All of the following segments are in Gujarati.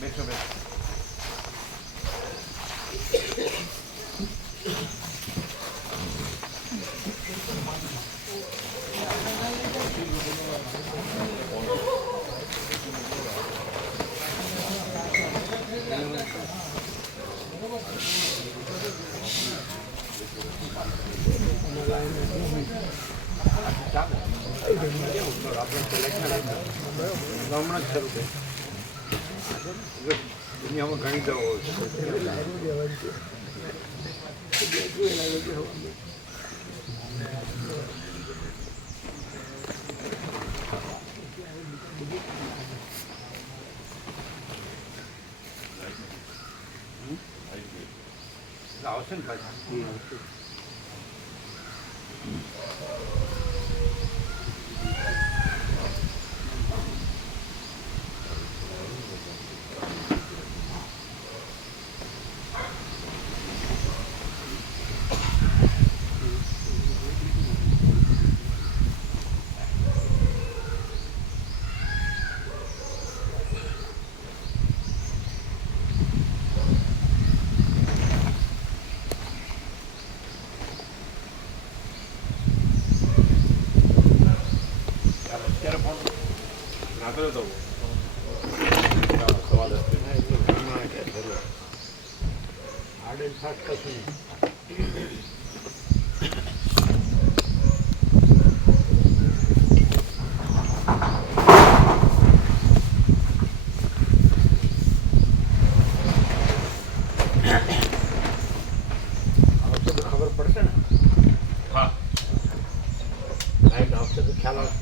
બેસો બેસો. હમણાં જ શરૂ થાય. દુનિયામાં ઘણી દવાઓ છે. આવશે ને પાછા. ખબર પડશે ને. હા, લાઈટ આવશે તો ખ્યાલ આવશે.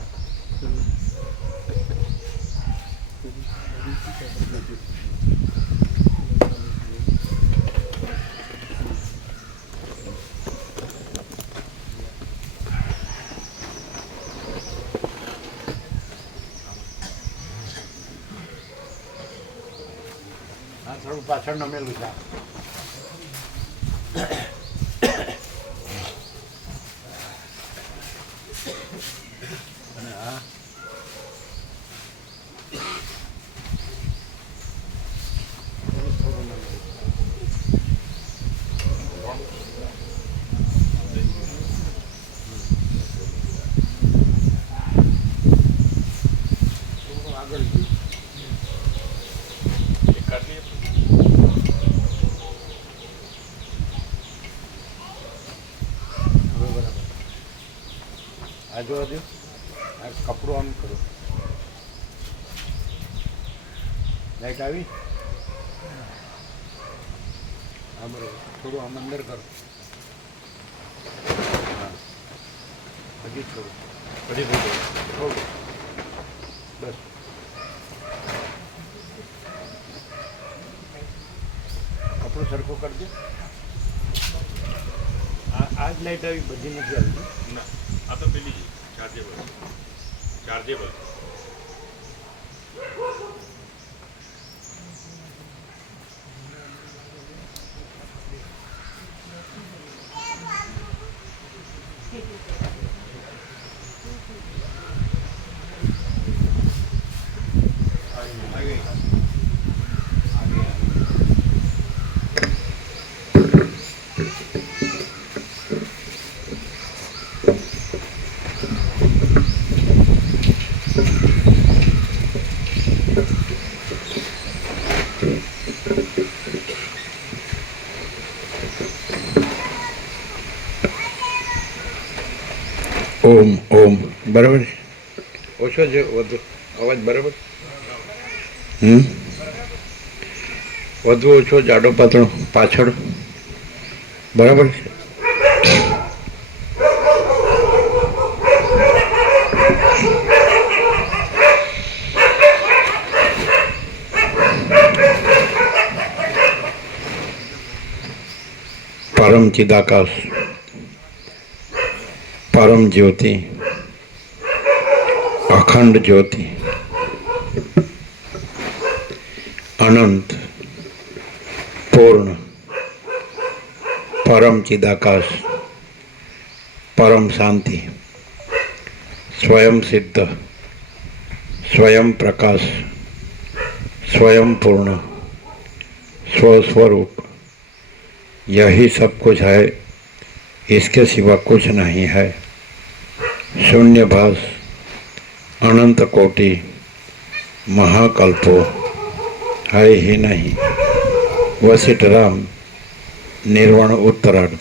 થોડું પાછળ નમેલું છે. અને હા આગળ આજુબાજુ આ કપડું આમ કરો. લાઈટ આવી. હા બરાબર. થોડું આમ અંદર કરો. હા હજી થોડું. હજી થોડું બસ. કપડું સરખું કરજો. આ જ લાઈટ આવી, બધી નથી આવતી. ના, આ તો પેલી ચાર્જેબલ. ઓમ ઓમ બરાબર. ઓછો છે વધુ અવાજ બરાબર. વધુ ઓછો જાડો પાતળો પાછળ બરાબર છે. परम चिदाकाश, परम ज्योति, अखंड ज्योति, अनंत, पूर्ण, परम चिदाकाश, परम शांति, स्वयं सिद्ध, स्वयं प्रकाश, स्वयं पूर्ण, स्वस्वरूप, यही सब कुछ है, इसके सिवा कुछ नहीं है। शून्यभास, अनंत कोटि, महाकल्पो है ही नहीं। वशिष्ठ राम, निर्वाण उत्तरार्ध।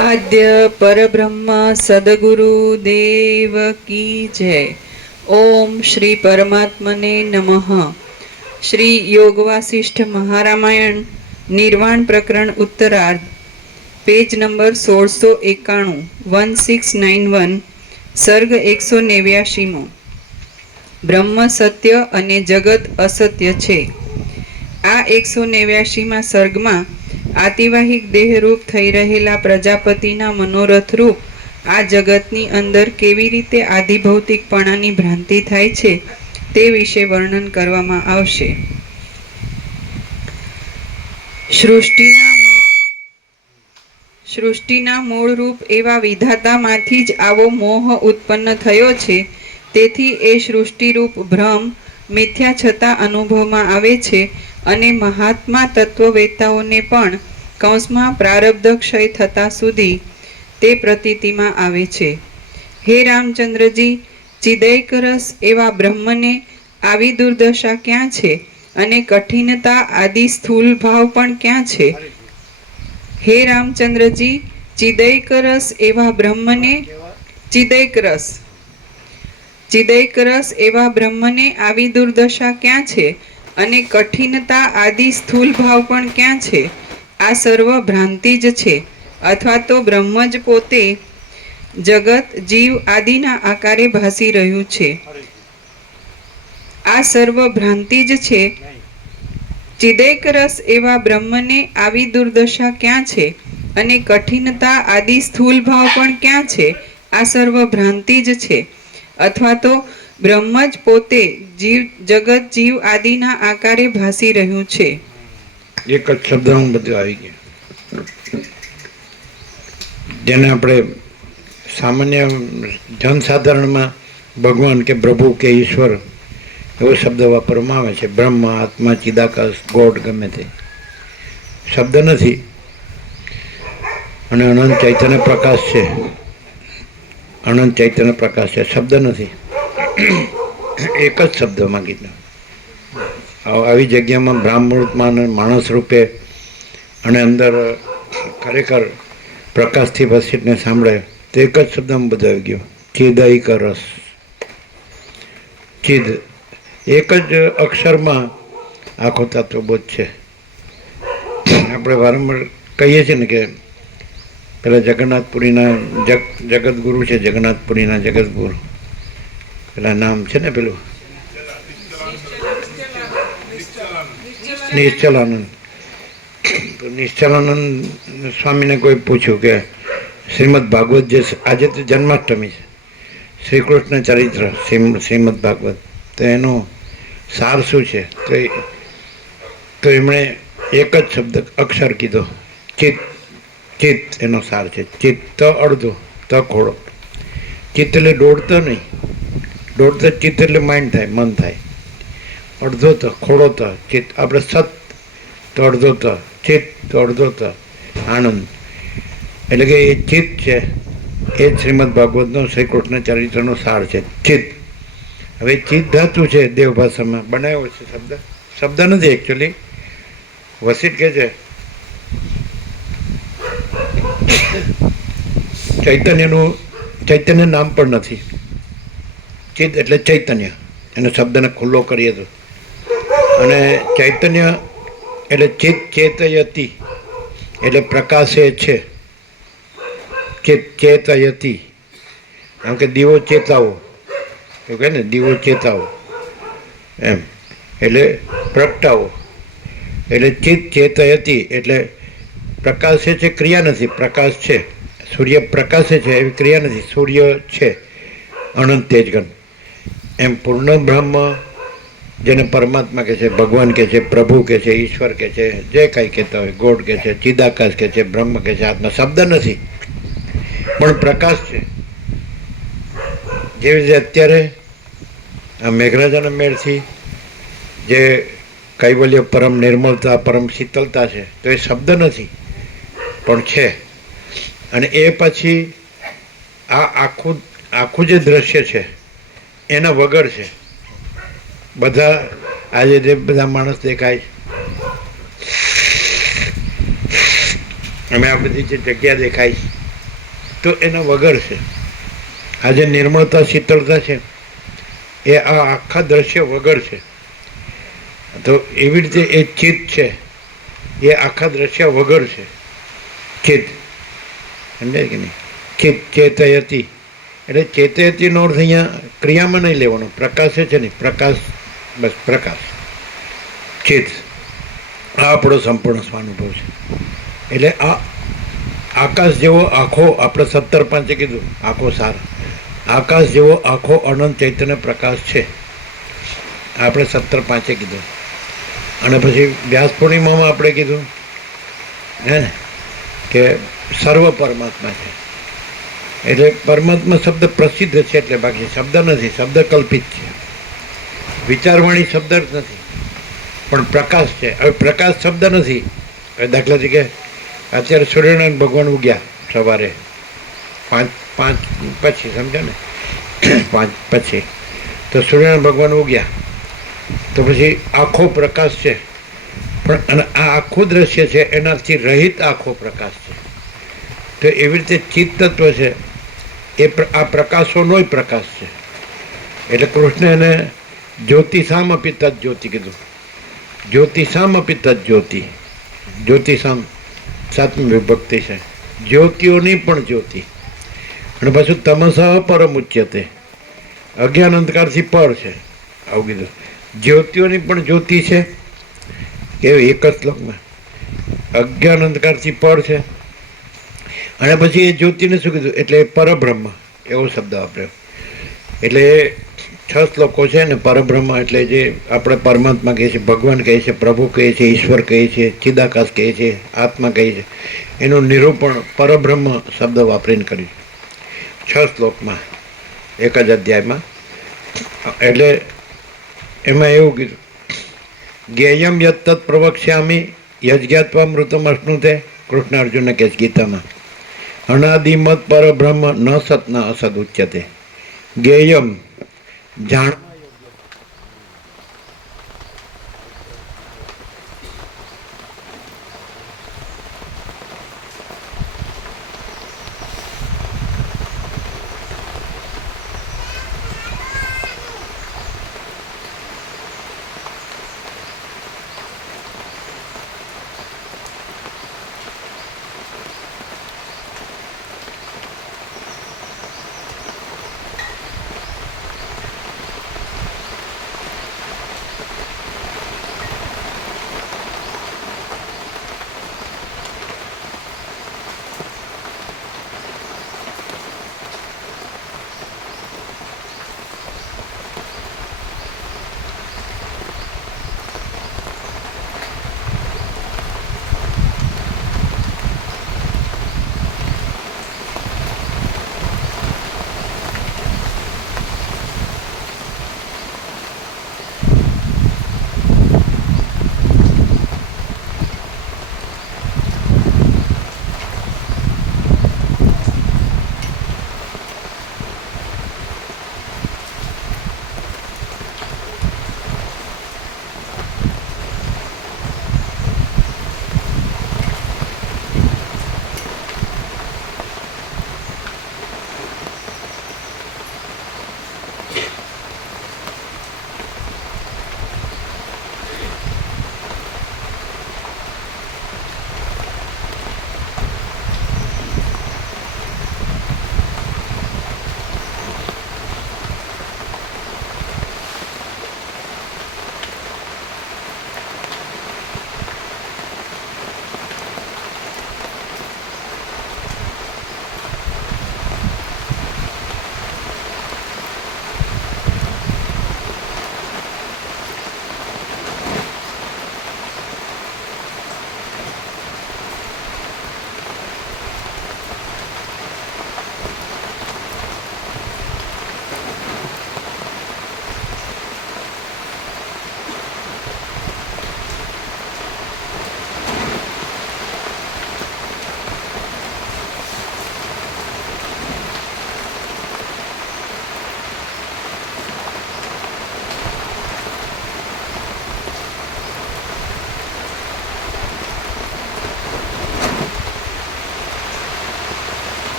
आद्य परब्रह्म सद्गुरु देव की जय। ओम श्री परमात्मने नमः। श्री योग वासिष्ठ महारामायण निर्वाण प्रकरण उत्तरार्ध, पेज नंबर 1691, 1691, સર્ગ 189. બ્રહ્મ સત્ય અને જગત અસત્ય છે. આ 189માં સર્ગમાં આતિવાહિક દેહરૂપ થઈ રહેલા પ્રજાપતિના મનોરથ રૂપ આ જગતની અંદર કેવી રીતે આધિભૌતિકપણાની ભ્રાંતિ થાય છે તે વિશે વર્ણન કરવામાં આવશે. સૃષ્ટિના મૂળ રૂપ એવા વિધાતામાંથી જ આવો મોહ ઉત્પન્ન થયો છે. તેથી એ સૃષ્ટિરૂપ ભ્રમ મિથ્યા છતાં અનુભવમાં આવે છે અને મહાત્મા તત્વવેતાઓને પણ કૌંસમાં પ્રારબ્ધ ક્ષય થતાં સુધી તે પ્રતીતિમાં આવે છે. હે રામચંદ્રજી, ચિદૈકરસ એવા બ્રહ્મને આવી દુર્દશા ક્યાં છે અને કઠિનતા આદિ સ્થૂલ ભાવ પણ ક્યાં છે? હે રામચંદ્રજી, ચિદૈકરસ એવા બ્રહ્મને ચિદૈકરસ એવા બ્રહ્મને આવી દુર્દશા ક્યાં છે અને કઠિનતા આદિ સ્થૂલ ભાવ પણ ક્યાં છે? આ સર્વ ભ્રાંતિ જ છે, અથવા તો બ્રહ્મ જ પોતે જગત જીવ આદિના આકારે ભાસી રહ્યું છે. આ સર્વ ભ્રાંતિ જ છે. ચિદૈકરસ એવા બ્રહ્મને આવી દુર્દશા ક્યાં છે અને કઠિનતા આદિ સ્થૂલ ભાવ પણ ક્યાં છે? આ સર્વ ભ્રાંતિ જ છે, અથવા તો બ્રહ્મ જ પોતે જગત જીવ આદિના આકારે ભાસી રહ્યું છે. એક જ શબ્દમાં બધું આવી ગયું. જેને આપણે સામાન્ય જનસાધારણમાં ભગવાન કે પ્રભુ કે ઈશ્વર એવો શબ્દ વાપરવામાં આવે છે. બ્રહ્મ, આત્મા, ચિદાકાશ, ગોડ, ગમે તે શબ્દ નથી. અને અનંત ચૈતન્ય પ્રકાશ છે. અનંત ચૈતન્ય પ્રકાશ છે, શબ્દ નથી. એક જ શબ્દમાં કીધું. આવી જગ્યામાં બ્રાહ્મણમાં અને માણસ રૂપે અને અંદર ખરેખર પ્રકાશથી વસિષ્ઠને સાંભળે તો એક જ શબ્દમાં બધું આવી ગયું. ચિદૈક રસ. ચિદ એક જ અક્ષરમાં આખો તત્વબોધ છે. આપણે વારંવાર કહીએ છીએ ને કે પેલા જગન્નાથપુરીના જગતગુરુ છે, જગન્નાથપુરીના જગતગુરુ, પેલા નામ છે ને પેલું નિશ્ચલાનંદ. તો નિશ્ચલાનંદ સ્વામીને કોઈ પૂછ્યું કે શ્રીમદ ભાગવત જે આજે તો જન્માષ્ટમી છે, શ્રી કૃષ્ણ ચરિત્ર શ્રીમદ ભાગવત, તો એનો સાર શું છે? તો એમણે એક જ શબ્દ અક્ષર કીધો, ચિત્ત. ચિત્ત એનો સાર છે. ચિત્ત અડધો, ત ખોડો. ચિત્ત એટલે દોડતો નહીં. દોડતો ચિત્ત એટલે માઇન્ડ થાય, મન થાય. અડધો ત, ખોડો ત, ચિત્ત. આપણે સત તો અડધો ત, ચિત્ત તો અડધો ત, આનંદ. એટલે કે એ ચિત્ત છે એ જ શ્રીમદ ભાગવતનો શ્રી કૃષ્ણ ચરિત્રનો સાર છે, ચિત્ત. હવે ચિત્ત ધાતુ છે દેવભાષામાં બનાવ્યો છે શબ્દ. શબ્દ નથી એકચ્યુઅલી. વસિષ્ઠ કહે છે ચૈતન્ય નામ પણ નથી. ચિત્ત એટલે ચૈતન્ય, એનો શબ્દને ખુલ્લો કરીએ તો. અને ચૈતન્ય એટલે ચિત્ત ચેતયતી એટલે પ્રકાશે છે. ચિત્ત ચેતયતી, એમ કે દીવો ચેતાવો, એવું કહે ને, દીવો ચેતાવો એમ, એટલે પ્રગટાવો. એટલે ચિત્ત ચેતયતી એટલે પ્રકાશે છે, ક્રિયા નથી, પ્રકાશ છે. સૂર્ય પ્રકાશે છે એવી ક્રિયા નથી, સૂર્ય છે અનંત તેજગન. એમ પૂર્ણ બ્રહ્મ જેને પરમાત્મા કહે છે, ભગવાન કહે છે, પ્રભુ કહે છે, ઈશ્વર કહે છે, જે કાંઈ કહેતા હોય, ગોડ કહે છે, ચિદાકાશ કહે છે, બ્રહ્મ કહે છે, આત્મા શબ્દ નથી પણ પ્રકાશ છે. જેવી રીતે અત્યારે આ મેઘરાજાના મેળથી જે કૈવલ્ય પરમ નિર્મળતા, પરમ શીતળતા છે, તો એ શબ્દ નથી પણ છે. અને એ પછી આ આખું આખું જે દ્રશ્ય છે એના વગર છે. બધા આજે જે બધા માણસ દેખાય અમે આ બધી જે જગ્યા દેખાય તો એના વગર છે. આ જે નિર્મળતા શીતળતા છે એ આ આખા દ્રશ્ય વગર છે. તો એવી રીતે એ ચિત્ત છે એ આખા દ્રશ્ય વગર છે. ચિત્ત સમજાય કે નહીં? ચિત્ત ચેતયતી એટલે ચેતયતીનો અર્થ અહીંયા ક્રિયામાં નહીં લેવાનો, પ્રકાશ છે નહીં, પ્રકાશ બસ પ્રકાશ ચિત્ત આ આપણો સંપૂર્ણ સ્વાનુભવ છે. એટલે આ આકાશ જેવો આખો આપણે 17 કીધું આખો સાર આકાશ જેવો આખો અનંત ચૈતન્ય પ્રકાશ છે આપણે 17 કીધું. અને પછી વ્યાસ પૂર્ણિમામાં આપણે કીધું હે ને કે સર્વ પરમાત્મા છે. એટલે પરમાત્મા શબ્દ પ્રસિદ્ધ છે એટલે બાકી શબ્દ નથી, શબ્દ કલ્પિત છે, વિચારવાણી શબ્દ નથી પણ પ્રકાશ છે. હવે પ્રકાશ શબ્દ નથી. હવે દાખલા તરીકે અત્યારે સૂર્યનારાયણ ભગવાન ઉગ્યા સવારે 5 પછી, સમજ્યા ને 5 પછી તો સૂર્યનારાયણ ભગવાન ઉગ્યા તો પછી આખો પ્રકાશ છે. પણ અને આ આખું દ્રશ્ય છે એનાથી રહિત આખો પ્રકાશ છે. તો એવી રીતે ચિત્ત તત્વ છે એ આ પ્રકાશોનોય પ્રકાશ છે. એટલે કૃષ્ણ એને જ્યોતિષામ અપી તત્ જ્યોતિ કીધું. જ્યોતિષામ અપી તત્ જ્યોતિ, જ્યોતિષામ 7મી વિભક્તિ છે, જ્યોતિઓની પણ જ્યોતિ. અને પાછું તમસઃ પરમ ઉચ્યતે, અજ્ઞાન અંધકારથી પર છે આવું કીધું. જ્યોતિઓની પણ જ્યોતિ છે કે એક જ શ્લોકમાં અજ્ઞાન અંધકારથી પર છે. અને પછી એ જ્યોતિને શું કીધું એટલે પરબ્રહ્મ એવો શબ્દ વાપર્યો. એટલે 6 શ્લોકો છે ને પરબ્રહ્મ એટલે જે આપણે પરમાત્મા કહીએ છીએ, ભગવાન કહીએ છીએ, પ્રભુ કહીએ છીએ, ઈશ્વર કહીએ છીએ, ચિદાકાશ કહીએ છીએ, આત્મા કહીએ છીએ, એનું નિરૂપણ પરબ્રહ્મ શબ્દ વાપરીને કર્યું 6 શ્લોકમાં એક જ અધ્યાયમાં. એટલે એમાં એવું કીધું જ્ઞેયમ યત્તત્ પ્રવક્ષ્યામિ યજ્ઞાત્વા મૃતમ અશ્નુતે, કૃષ્ણ અર્જુનને કહે છે ગીતામાં, અનાદિમત પરબ્રહ્મ ન સત ન અસદ ઉચ્યતે. જ્ઞેયમ જાણ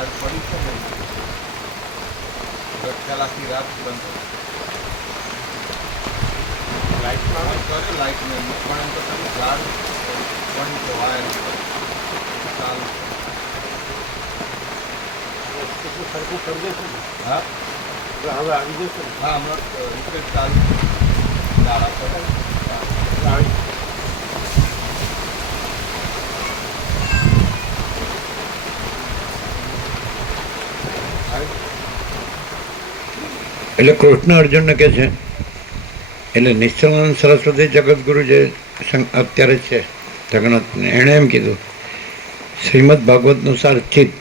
આજ પડી છે ને ગતકાલ આખી રાત બંધ લાઇટ લાઇટ નહીં પણ એમ તો તમે ઝાડ પણ તો વાયર ચાલુ સરખું કરી દેશે ને હા હવે આવી જશે ને હા હમણાં રિપેર ચાલુ દાડા પર આવી એટલે કૃષ્ણ અર્જુનને કહે છે, એટલે નિશ્ચલાનંદ સરસ્વતી જગતગુરુ જે અત્યારે છે જગન્નાથને, એણે એમ કીધું શ્રીમદ ભાગવતનું સાર ચિત્ત,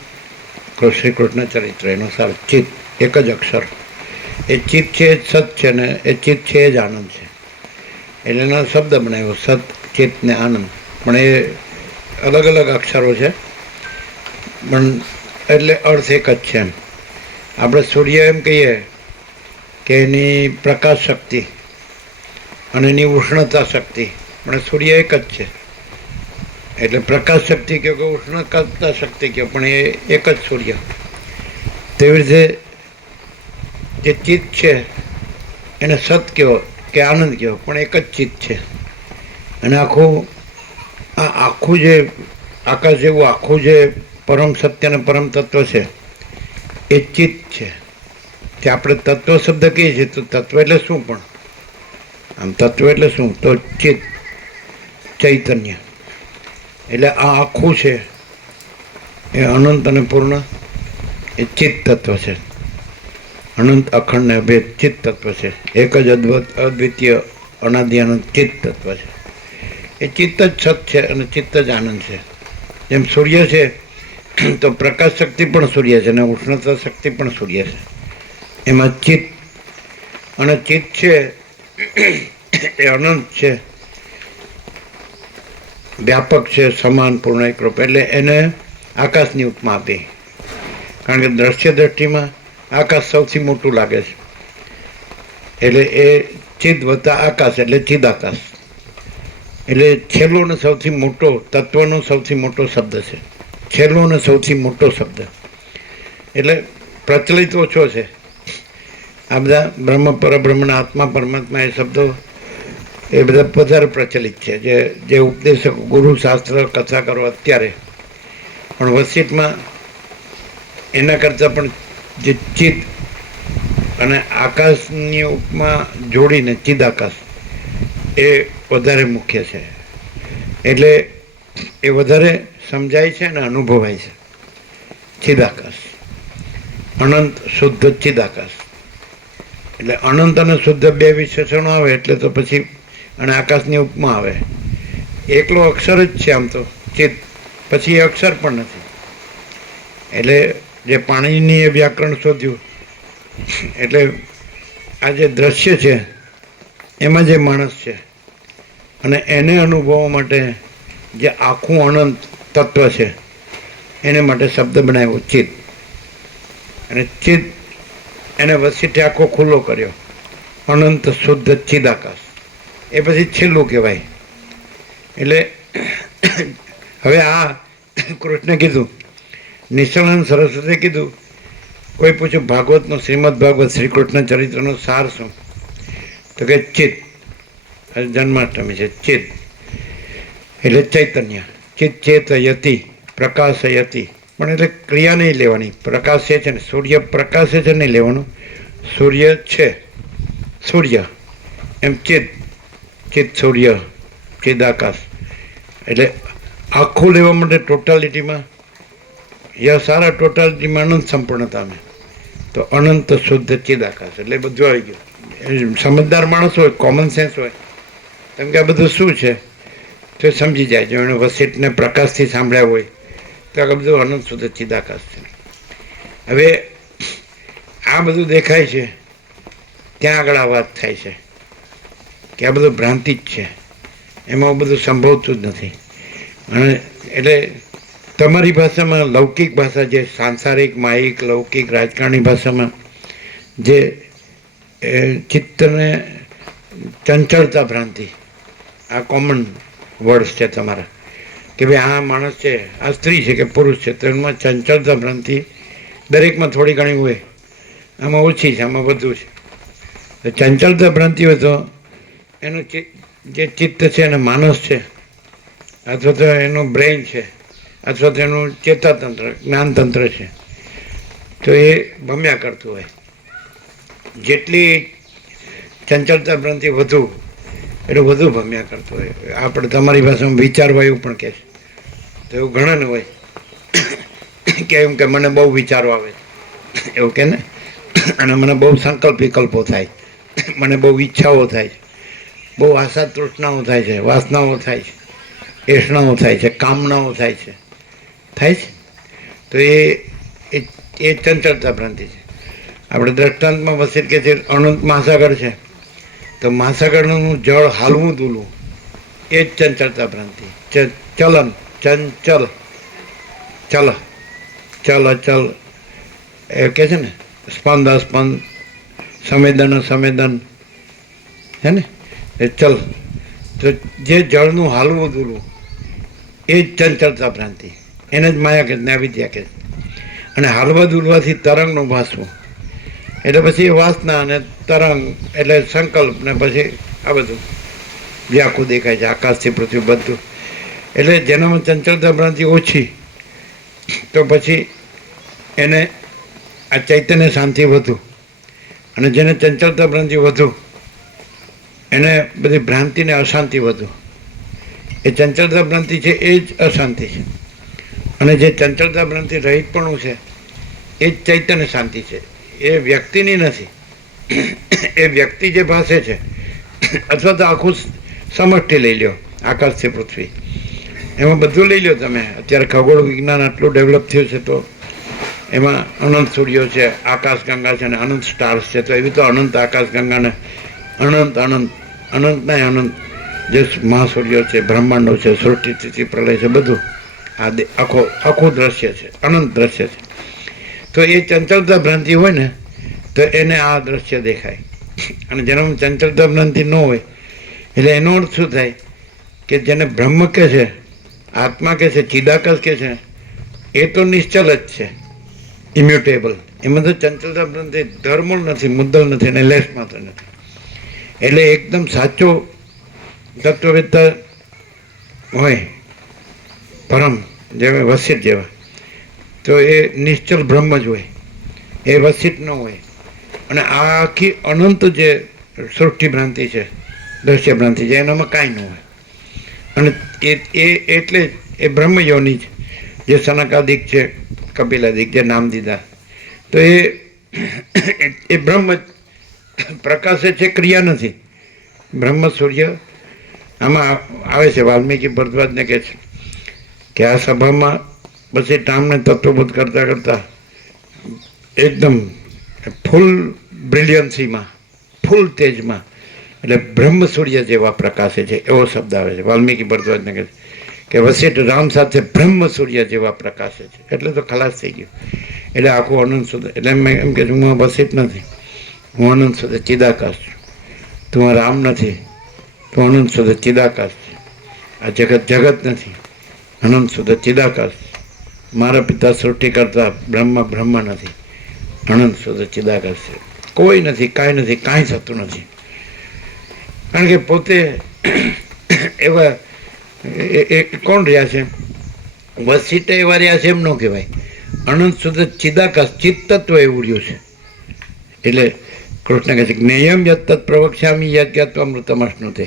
શ્રી કૃષ્ણ ચરિત્ર એનું સાર ચિત્ત, એક જ અક્ષર. એ ચિત્ત છે એ જ સત છે ને એ ચિત્ત છે એ જ આનંદ છે. એટલે એનો શબ્દ બનાવ્યો સત, ચિત્ત ને આનંદ, પણ એ અલગ અલગ અક્ષરો છે પણ એટલે અર્થ એક જ છે. એમ આપણે સૂર્ય એમ કહીએ કે એની પ્રકાશ શક્તિ અને એની ઉષ્ણતા શક્તિ, પણ સૂર્ય એક જ છે. એટલે પ્રકાશ શક્તિ કહો કે ઉષ્ણતા શક્તિ કહો, પણ એ એક જ સૂર્ય. તેવી રીતે જે ચિત્ત છે એને સત કહો કે આનંદ કહો, પણ એક જ ચિત્ત છે. અને આખું જે આકાશ જેવું આખું જે પરમ સત્ય અને પરમ તત્વ છે એ ચિત્ત છે. તે આપણે તત્વ શબ્દ કહીએ છીએ તો તત્વ એટલે શું? પણ આમ તત્વ એટલે શું? તો ચિત્ત, ચૈતન્ય. એટલે આ આખું છે એ અનંત અને પૂર્ણ એ ચિત્ત તત્વ છે. અનંત અખંડ ને અભેદ ચિત્ત તત્વ છે. એક જ અદ્વિતીય અનાદિ અનંત ચિત્ત તત્વ છે. એ ચિત્ત જ સત છે અને ચિત્ત જ આનંદ છે. જેમ સૂર્ય છે તો પ્રકાશ શક્તિ પણ સૂર્ય છે અને ઉષ્ણતા શક્તિ પણ સૂર્ય છે. એમાં ચિત્ત અને ચિત્ત છે એ અનંત છે, વ્યાપક છે, સમાન, પૂર્ણ, એકરૂપ. એટલે એને આકાશની ઉપમા આપી. કારણ કે દ્રશ્ય દ્રષ્ટિમાં આકાશ સૌથી મોટું લાગે છે. એટલે એ ચિત્ત વત્તા આકાશ એટલે ચિદાકાશ. એટલે છેલ્લો ને સૌથી મોટો, તત્વનો સૌથી મોટો શબ્દ છે. છેલ્લો ને સૌથી મોટો શબ્દ. એટલે પ્રચલિત ઓછો છે. આ બધા બ્રહ્મ, પરબ્રહ્મના આત્મા, પરમાત્મા એ શબ્દો એ બધા વધારે પ્રચલિત છે. જે ઉપદેશક, ગુરુ, શાસ્ત્ર, કથા કરો અત્યારે. પણ વસિષ્ઠમાં એના કરતાં પણ જે ચિત્ત અને આકાશની ઉપમા જોડીને ચિદાકાશ એ વધારે મુખ્ય છે. એટલે એ વધારે સમજાય છે અને અનુભવાય છે. ચિદાકાશ, અનંત શુદ્ધ ચિદાકાશ. એટલે અનંત અને શુદ્ધ બે વિશેષણો આવે એટલે તો પછી અને આકાશની ઉપમા આવે. એકલો અક્ષર જ છે આમ તો ચિત્ત, પછી એ અક્ષર પણ નથી. એટલે જે પાણીની એ વ્યાકરણ શોધ્યું એટલે આ જે દ્રશ્ય છે એમાં જે માણસ છે અને એને અનુભવવા માટે જે આખું અનંત તત્વ છે એને માટે શબ્દ બનાવ્યો ચિત્ત. અને ચિત્ત એને વસિષ્ઠે આખો ખુલ્લો કર્યો, અનંત શુદ્ધ ચિદાકાશ. એ પછી છેલ્લું કહેવાય. એટલે હવે આ કૃષ્ણે કીધું, નિશ્ચલાનંદ સરસ્વતીએ કીધું. કોઈ પૂછ્યું ભાગવતનો, શ્રીમદ ભાગવત શ્રી કૃષ્ણ ચરિત્રનો સાર શું? તો કે ચિત્ત. જન્માષ્ટમી છે ચિત્ત એટલે ચૈતન્ય. ચિત્ત ચેતયતિ, પ્રકાશયતિ. પણ એટલે ક્રિયા નહીં લેવાની. પ્રકાશ છે ને, સૂર્ય પ્રકાશે છે નહીં લેવાનું. સૂર્ય છે, સૂર્ય એમ ચિત્ત, ચિત્ત સૂર્ય, ચિદાકાશ. એટલે આખું લેવા માટે ટોટાલિટીમાં સારા ટોટાલિટીમાં અનંત સંપૂર્ણતાને તો અનંત શુદ્ધ ચિદાકાશ. એટલે બધું આવી ગયું. સમજદાર માણસ હોય, કોમન સેન્સ હોય, કેમ કે આ બધું શું છે તો એ સમજી જાય. જો એને વસિષ્ઠને પ્રકાશથી સાંભળ્યા હોય તો આ બધું અનંત શુદ્ધ ચિદાકાશ છે. હવે આ બધું દેખાય છે ત્યાં આગળ આ વાત થાય છે કે આ બધું ભ્રાંતિ જ છે, એમાં બધું સંભવતું જ નથી. અને એટલે તમારી ભાષામાં લૌકિક ભાષા, જે સાંસારિક, માયિક, લૌકિક, રાજકારણી ભાષામાં જે ચિત્તને ચંચળતા ભ્રાંતિ, આ કોમન વર્ડ્સ છે તમારા કે ભાઈ આ માણસ છે, આ સ્ત્રી છે કે પુરુષ છે, તો એમાં ચંચળતા ભ્રાંતિ દરેકમાં થોડી ઘણી હોય, આમાં ઓછી છે, આમાં વધુ છે. તો ચંચળતા ભ્રાંતિ હોય તો એનું જે ચિત્ત છે એને માનસ છે, અથવા તો એનું બ્રેઇન છે, અથવા તો એનું ચેતાતંત્ર જ્ઞાનતંત્ર છે, તો એ ભમ્યા કરતું હોય. જેટલી ચંચળતા ભ્રાંતિ વધુ એટલું વધુ ભમ્યા કરતું હોય. આપણે તમારી ભાષામાં વિચારવા એવું પણ કહે છે. તો એવું ઘણાને હોય કે એમ કે મને બહુ વિચારો આવે એવું કે ને, અને મને બહુ સંકલ્પ વિકલ્પો થાય, મને બહુ ઈચ્છાઓ થાય, બહુ આશા તૃષ્ણાઓ થાય છે, વાસનાઓ થાય છે, એષણાઓ થાય છે, કામનાઓ થાય છે. તો એ ચંચળતા ભ્રાંતિ છે. આપણે દ્રષ્ટાંતમાં વસીત કે છે અનંત મહાસાગર છે, તો મહાસાગરનું જળ હાલવું દૂલવું એ જ ચંચળતા ભ્રાંતિ. ચલન ચંચલ ચલ ચલ અચલ એ કહે છે ને, સ્પંદ અસ્પંદ, સંવેદન અસંવેદન, હે ને, એ ચલ. તો જે જળનું હાલવું દૂલવું એ જ ચંચળતા ભ્રાંતિ, એને જ માયા કે નૈવિદ્યા કે. અને હાલવા દૂલવાથી તરંગનું ભાસવું, એટલે પછી વાસના અને તરંગ એટલે સંકલ્પ ને પછી આ બધું વ્યાકું દેખાય છે, આકાશથી પૃથ્વી બધું. એટલે જેનામાં ચંચળતા ભ્રાંતિ ઓછી, તો પછી એને આ ચૈતન્ય શાંતિ વધુ, અને જેને ચંચળતા ભ્રાંતિ વધુ એને બધી ભ્રાંતિને અશાંતિ વધુ. એ ચંચળતા ભ્રાંતિ છે એ જ અશાંતિ છે, અને જે ચંચળતા ભ્રાંતિ રહિતપણું છે એ જ ચૈતન્ય શાંતિ છે. એ વ્યક્તિની નથી, એ વ્યક્તિ જે ભાષે છે, અથવા તો આખું સમષ્ટિ લઈ લ્યો, આકાશથી પૃથ્વી, એમાં બધું લઈ લો તમે. અત્યારે ખગોળ વિજ્ઞાન આટલું ડેવલપ થયું છે, તો એમાં અનંત સૂર્યો છે, આકાશગંગા છે, અને અનંત સ્ટાર્સ છે. તો એવી તો અનંત આકાશગંગાને અનંત અનંત અનંતના અનંત જે મહાસૂર્યો છે, બ્રહ્માંડો છે, સૃષ્ટિ સ્થિતિ પ્રલય છે, બધું આ આખું દ્રશ્ય છે, અનંત દ્રશ્ય છે. તો એ ચંચળતા ભ્રાંતિ હોય ને તો એને આ દ્રશ્ય દેખાય. અને જેનામાં ચંચળતા ભ્રાંતિ ન હોય એટલે એનો અર્થ શું થાય કે જેને બ્રહ્મ કે છે, આત્મા કે છે, ચિદાકાશ કે છે, એ તો નિશ્ચલ જ છે, ઇમ્યુટેબલ. એમાં તો ચંચળતા ભ્રાંતિ ધર્મૂળ નથી, મુદ્દલ નથી, અને લેશ માત્ર નથી. એટલે એકદમ સાચો તત્વવેત્તા હોય, પરમ જેવા વસિત જેવા, તો એ નિશ્ચલ બ્રહ્મ જ હોય, એ વસિત ન હોય. અને આ આખી અનંત જે સૃષ્ટિ ભ્રાંતિ છે, દ્રશ્ય ભ્રાંતિ છે, એનામાં કાંઈ ન હોય. અને એટલે એ બ્રહ્મયોની જ, જે સનકાદિક છે, કપિલાદિક જે નામ દીધા, તો એ બ્રહ્મ પ્રકાશે છે, ક્રિયા નથી. બ્રહ્મ સૂર્ય આમાં આવે છે. વાલ્મીકી ભરદ્વાજને કહે છે કે આ સભામાં પછી ટામને તત્વબોધ કરતાં કરતાં એકદમ ફૂલ બ્રિલિયન્સીમાં, ફૂલ તેજમાં, એટલે બ્રહ્મ સૂર્ય જેવા પ્રકાશે છે, એવો શબ્દ આવે છે. વાલ્મીકી ભરદ્વાજને કહે છે કે વસિષ્ઠ રામ સાથે બ્રહ્મ સૂર્ય જેવા પ્રકાશે છે, એટલે તો ખલાસ થઈ ગયું. એટલે આખું અનંત સુધી, એટલે એમ કે હું વસિષ્ઠ નથી, હું અનંત સુધી ચિદાકાશ છું. તું રામ નથી, તું અનંત સુધી ચિદાકાશ છે. આ જગત જગત નથી, અનંત સુધી ચિદાકાશ. મારા પિતા સૃષ્ટિ કરતા બ્રહ્મ નથી, અનંત સુધી ચિદાકાશ છે. કોઈ નથી, કાંઈ નથી, કાંઈ થતું નથી. કારણ કે પોતે એવા કોણ રહ્યા છે, વસિષ્ઠ એવા રહ્યા છે એમ ન કહેવાય. અનંત સુધી ચિદાકાશ, ચિત્તત્વ એવું રહ્યું છે. એટલે કૃષ્ણ કહે છે જ્ઞેયમ યત્તત્ પ્રવક્ષ્યામિ યજ્ઞાત્વામૃતમશ્નુતે.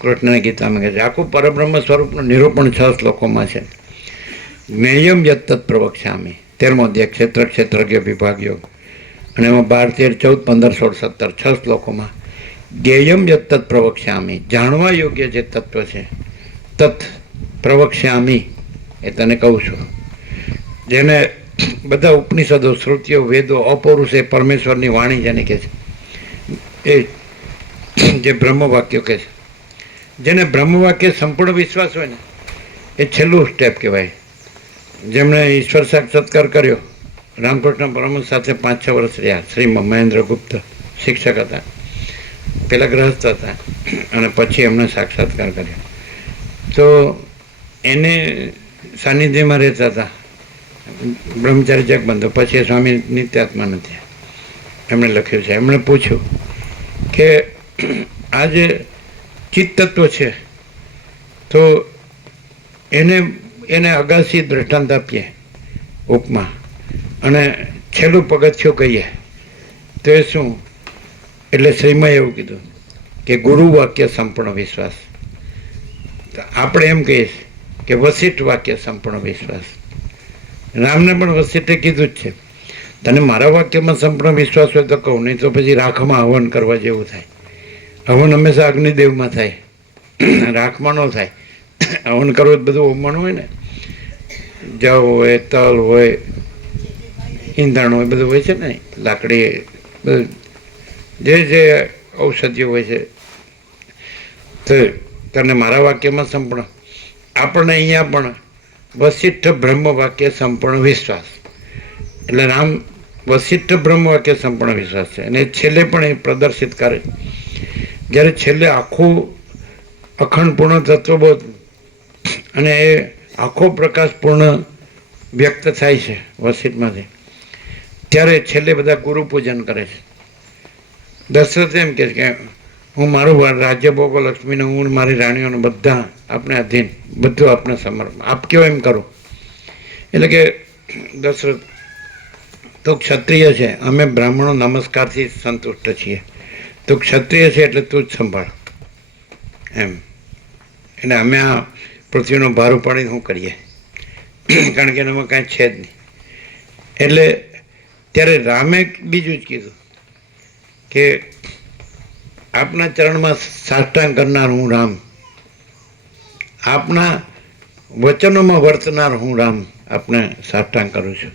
કૃષ્ણને ગીતામાં કહે છે, આખું પરબ્રહ્મ સ્વરૂપનું નિરૂપણ 6 શ્લોકોમાં છે. જ્ઞેયમ યત્તત્ પ્રવક્ષ્યામિ 13મો અધ્યાય, ક્ષેત્ર ક્ષેત્રજ્ઞ વિભાગ યોગ, અને એમાં 12, 13, 14, 15, 16, 17 6 શ્લોકોમાં જ્ઞેયમ યત્તત્ પ્રવક્ષ્યામિ, જાણવા યોગ્ય જે તત્વ છે, તત્ પ્રવક્ષ્યામિ, એ તને કહું છું. જેને બધા ઉપનિષદો, શ્રુતિઓ, વેદો, અપૌરુષ એ પરમેશ્વરની વાણી જેને કહે છે, એ જે બ્રહ્મવાક્યો કહે છે. જેને બ્રહ્મવાક્ય સંપૂર્ણ વિશ્વાસ હોય ને, એ છેલ્લું સ્ટેપ કહેવાય. જેમણે ઈશ્વર સાક્ષાત્કાર કર્યો, રામકૃષ્ણ પરમહંસ સાથે 5-6 વર્ષ રહ્યા. શ્રી મહેન્દ્ર ગુપ્ત શિક્ષક હતા, પેલા ગ્રહસ્થ હતા, અને પછી એમણે સાક્ષાત્કાર કર્યો. તો એને સાનિધ્યમાં રહેતા હતા, બ્રહ્મચારી જગબંધુ, પછી એ સ્વામી નિત્યાત્માનંદ થયા. એમણે લખ્યું છે. એમણે પૂછ્યું કે આ જે ચિત્ત તત્વ છે તો એને અગાસી દ્રષ્ટાંત આપીએ ઉપમા, અને છેલ્લું પગથિયું કહીએ તો એ શું? એટલે શ્રીમાં એવું કીધું કે ગુરુ વાક્ય સંપૂર્ણ વિશ્વાસ. આપણે એમ કહીએ કે વસિષ્ઠ વાક્ય સંપૂર્ણ વિશ્વાસ. રામને પણ વસિષ્ઠે કીધું જ છે, તને મારા વાક્યમાં સંપૂર્ણ વિશ્વાસ હોય તો કહું, નહીં તો પછી રાખમાં હવન કરવા જેવું થાય. હવન હંમેશા અગ્નિદેવમાં થાય, રાખમાં ન થાય. હવન કરવું બધું હોમવાનું હોય ને, જવ હોય, તલ હોય, ઈંધણ હોય, બધું હોય છે ને, લાકડી, બધું જે ઔષધિઓ હોય છે. તો તને મારા વાક્યમાં સંપૂર્ણ. આપણને અહીંયા પણ વસિષ્ઠ બ્રહ્મ વાક્ય સંપૂર્ણ વિશ્વાસ. એટલે રામ વસિષ્ઠ બ્રહ્મ વાક્ય સંપૂર્ણ વિશ્વાસ છે. અને છેલ્લે પણ એ પ્રદર્શિત કરે. જ્યારે છેલ્લે આખું અખંડ પૂર્ણ તત્વબોધ અને એ આખો પ્રકાશ પૂર્ણ વ્યક્ત થાય છે વસિષ્ઠમાંથી, ત્યારે છેલ્લે બધા ગુરુ પૂજન કરે છે. દશરથ એમ કહે છે કે હું મારું રાજ્ય ભોગો, લક્ષ્મીને, હું મારી રાણીઓને બધા આપણે અધીન, બધું આપણે સમર્પણ, આપ કેવો એમ કરો. એટલે કે દશરથ તો ક્ષત્રિય છે, અમે બ્રાહ્મણો નમસ્કારથી સંતુષ્ટ છીએ, તો ક્ષત્રિય છે એટલે તું જ સંભાળ એમ. એટલે અમે આ પૃથ્વીનો ભાર ઉપાડીને શું કરીએ, કારણ કે એનામાં કાંઈ છે જ નહીં. એટલે ત્યારે રામે બીજું જ કીધું કે આપના ચરણમાં સાષ્ટાંગ કરનાર હું રામ, આપના વચનોમાં વર્તનાર હું રામ, આપને સાષ્ટાંગ કરું છું.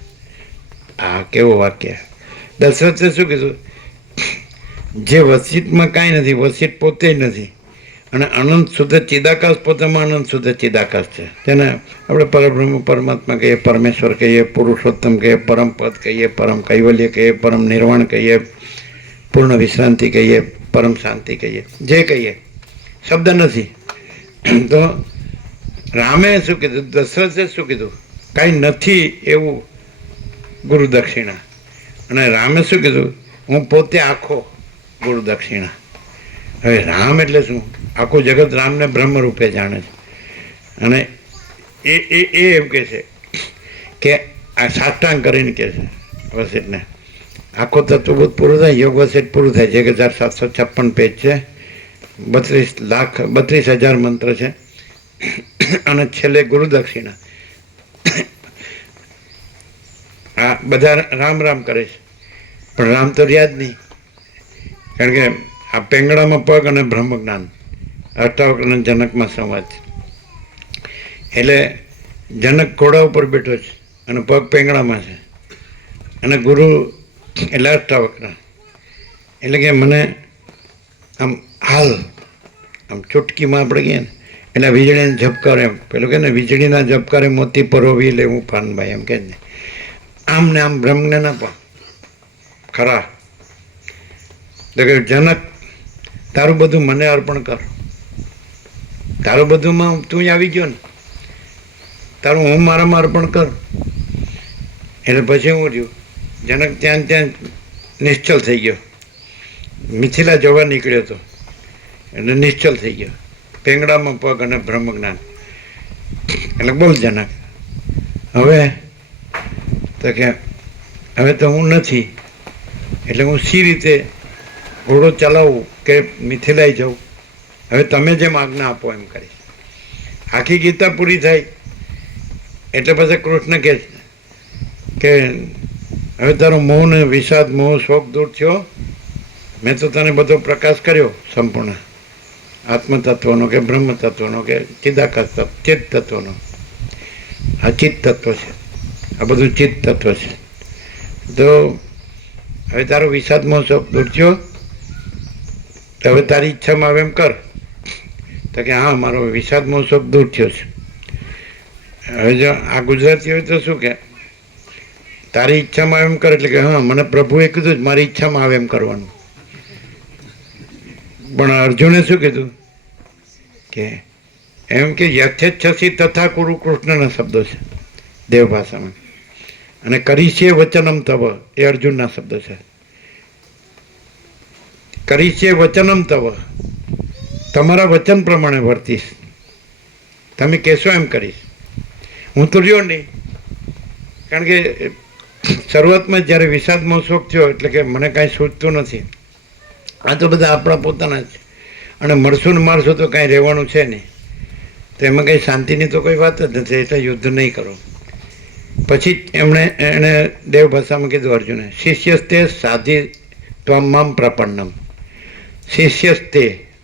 આ કેવું વાક્ય! દશરથે શું કીધું? જે વસિષ્ઠમાં કાંઈ નથી, વસિષ્ઠ પોતે નથી, અને અનંત શુદ્ધ ચિદાકાશ પોતામાં અનંત શુદ્ધ ચિદાકાશ છે. તેને આપણે પરબ્રહ્મ પરમાત્મા કહીએ, પરમેશ્વર કહીએ, પુરુષોત્તમ કહીએ, પરમ પદ કહીએ, પરમ કૈવલ્ય કહીએ, પરમ નિર્વાણ કહીએ, પૂર્ણ વિશ્રાંતિ કહીએ, પરમ શાંતિ કહીએ, જે કહીએ શબ્દ નથી. તો રામે શું કીધું? દશરથે શું કીધું? કાંઈ નથી એવું ગુરુ દક્ષિણા. અને રામે શું કીધું? હું પોતે આખો ગુરુ દક્ષિણા. હવે રામ એટલે શું? આખું જગત રામને બ્રહ્મ રૂપે જાણે છે. અને એ એમ કહે છે કે આ સાષ્ટાંગ કરીને કહે છે વસિષ્ઠને. આખો તત્વબોધ પૂરું થાય, યોગ વસિષ્ઠ પૂરું થાય. 1756 પેજ છે, 32,000 મંત્ર છે. અને છેલ્લે ગુરુ દક્ષિણા. આ બધા રામ રામ કરે છે, પણ રામ તો રહ્યા જ નહીં. કારણ કે આ પેંગડામાં પગ અને બ્રહ્મ જ્ઞાન, અષ્ટાવક્ર અને જનકમાં સંવાદ છે. એટલે જનક ઘોડા ઉપર બેઠો છે અને પગ પેંગડામાં છે, અને ગુરુ એટલે અષ્ટાવક્ર. એટલે કે મને આમ હાલ, આમ ચૂટકીમાં આપણે કહીએ ને, એટલે વીજળીને ઝબકારે, એમ પેલું કે ને વીજળીના ઝબકારે મોતી પરોવી લે હું ફાનભાઈ, એમ કે ને આમ ને આમ બ્રહ્મને ના પણ ખરા. તો કે જનક તારું બધું મને અર્પણ કર, તારું બધુંમાં તું આવી ગયો ને, તારું હું મારામાં અર્પણ કર. એટલે પછી હું થયું? જનક ત્યાં નિશ્ચલ થઈ ગયો. મિથિલા જવા નીકળ્યો હતો એટલે નિશ્ચલ થઈ ગયો, પેંગડામાં પગ અને બ્રહ્મ જ્ઞાન. એટલે બોલ જનક, હવે તો કે હવે તો હું નથી, એટલે હું સી રીતે ઘોડો ચલાવું કે મિથિલાઈ જાઉં? હવે તમે જેમ આજ્ઞા આપો એમ કરીશ. આખી ગીતા પૂરી થાય એટલે પછી કૃષ્ણ કહે છે કે હવે તારો મોહ ને વિષાદ, મોહ, શોક દૂર થયો. મેં તો તને બધો પ્રકાશ કર્યો સંપૂર્ણ આત્મતત્વનો કે બ્રહ્મ તત્વનો કે ચિદાકાશ ચિત્ત તત્વનો. આ ચિત્ત તત્વ છે, આ બધું ચિત્ત તત્વ છે. તો હવે તારો વિષાદ, મોહ, શોક દૂર થયો, તો હવે તારી ઈચ્છામાં આવે એમ કર. તો કે હા, મારો વિષાદ, મોહ, શોક દૂર થયો છે. હવે જો આ ગુજરાતી હોય તો શું કે તારી ઈચ્છામાં આવે એમ કર, એટલે કે હા, મને પ્રભુએ કીધું જ મારી ઈચ્છામાં આવે એમ કરવાનું. પણ અર્જુને શું કીધું કે એમ કે યથેચ્છસી તથા કુરુ, કૃષ્ણના શબ્દો છે દેવ ભાષામાં. અને કરીશ્યે વચનમ તવ એ અર્જુનના શબ્દ છે. કરીશ્યે વચનમ તવ, તમારા વચન પ્રમાણે વર્તીશ. તમે કહેશો એમ કરીશ. હું તો રહ્યો નહીં, કારણ કે શરૂઆતમાં જ્યારે વિષાદમાં શોખ થયો એટલે કે મને કાંઈ સૂચતું નથી. આ તો બધા આપણા પોતાના જ, અને મળશું ને મારશું તો કાંઈ રહેવાનું છે નહીં, તો એમાં કંઈ શાંતિની તો કોઈ વાત જ નથી, એટલે યુદ્ધ નહીં કરો. પછી એણે દેવ ભાષામાં કીધું અર્જુને, શિષ્યસ્તે સાધી ત્વમામ પ્રપન્નમ. શિષ્યસ્તે,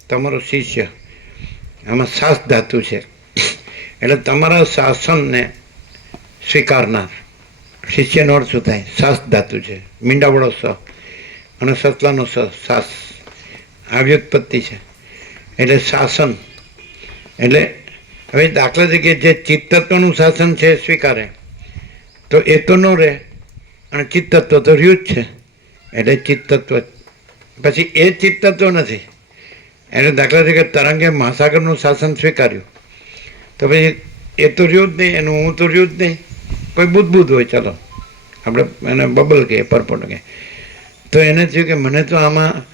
તમારો શિષ્ય, આમાં શાસ ધાતુ છે, એટલે તમારા શાસનને સ્વીકારનાર. શિષ્યનો અર્થ શું થાય? શાસ ધાતુ છે, મીંડાવડો સ અને સસલાનો સ, શાસ, આ વ્યુત્પત્તિ છે. એટલે શાસન, એટલે હવે દાખલા તરીકે જે ચિત્તત્વનું શાસન છે એ સ્વીકારે તો એ તો ન રહે, અને ચિત્તત્વ તો રહ્યું જ છે, એટલે ચિત્તત્વ. પછી એ ચિત્તત્વ નથી, એટલે દાખલા તરીકે તરંગે મહાસાગરનું શાસન સ્વીકાર્યું તો પછી એ તો રહ્યું જ નહીં, એનું હું તો રહ્યું જ નહીં. કોઈ બુદ્ધ હોય, ચાલો આપણે એને બબલ કહીએ, પરપોટ કહીએ, તો એને થયું કે મને તો આમાં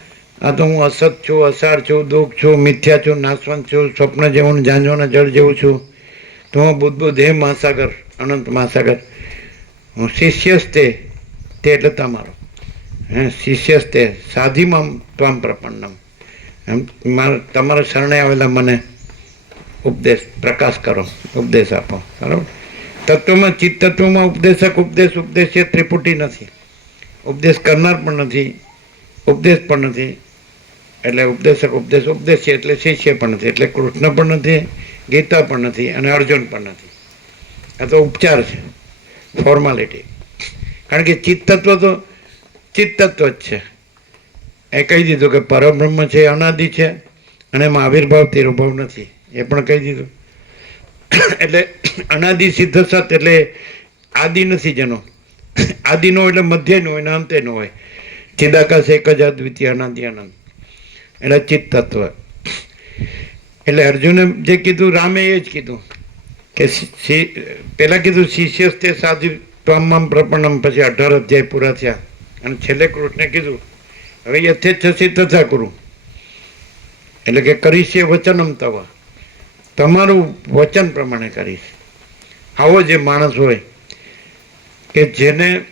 આ તો હું અસત છું, અસાર છું, દુઃખ છું, મિથ્યા છું, નાશવંત છું, સ્વપ્ન જેવું, ઝાંઝવાના જળ જેવું છું, તો હું બુદ્ધ હે મહાસાગર, અનંત મહાસાગર. હું શિષ્યસ્તે, તે એટલે તમારો, શિષ્યસ્તે સાધીમાં ત્વામ પ્રપન્નમ, એમ તમારા શરણે આવેલા મને ઉપદેશ પ્રકાશ કરો, ઉપદેશ આપો. બરાબર. તત્વમાં ચિત્તત્વમાં ઉપદેશક ઉપદેશ્ય ત્રિપુટી નથી. ઉપદેશ કરનાર પણ નથી, ઉપદેશ પણ નથી, એટલે ઉપદેશક ઉપદેશ્ય એટલે શિષ્ય પણ નથી, એટલે કૃષ્ણ પણ નથી, ગીતા પણ નથી, અને અર્જુન પણ નથી. આ તો ઉપચાર છે, ફોર્માલિટી. કારણ કે ચિત્તત્વ તો ચિત્તત્વ જ છે. એ કહી દીધું કે પરબ્રહ્મ છે, અનાદિ છે, અને એમાં આવિર્ભાવ તિરુભાવ નથી, એ પણ કહી દીધું. એટલે અનાદિ સિદ્ધ સત, એટલે આદિ નથી જેનો, આદિ નો એટલે મધ્ય નો હોય ને અંતે નો હોય. ચિદાકાશ એક જ અદ્વિતીય અનાદિ આનંદ, એટલે ચિત્ત તત્વ. એટલે અર્જુને જે કીધું રામે એ જ કીધું કે પેલા કીધું શિષ્યસ્તે સાધુ ત્વમામ પ્રપન્નમ, પછી 18 અધ્યાય પૂરા થયા, અને છેલ્લે કૃષ્ણે કીધું હવે યથેચ્છસી તથા કરું, એટલે કે કરીશ્યે વચનમ તવ, તમારું વચન પ્રમાણે કરીશ. આવો જે માણસ હોય કે જેને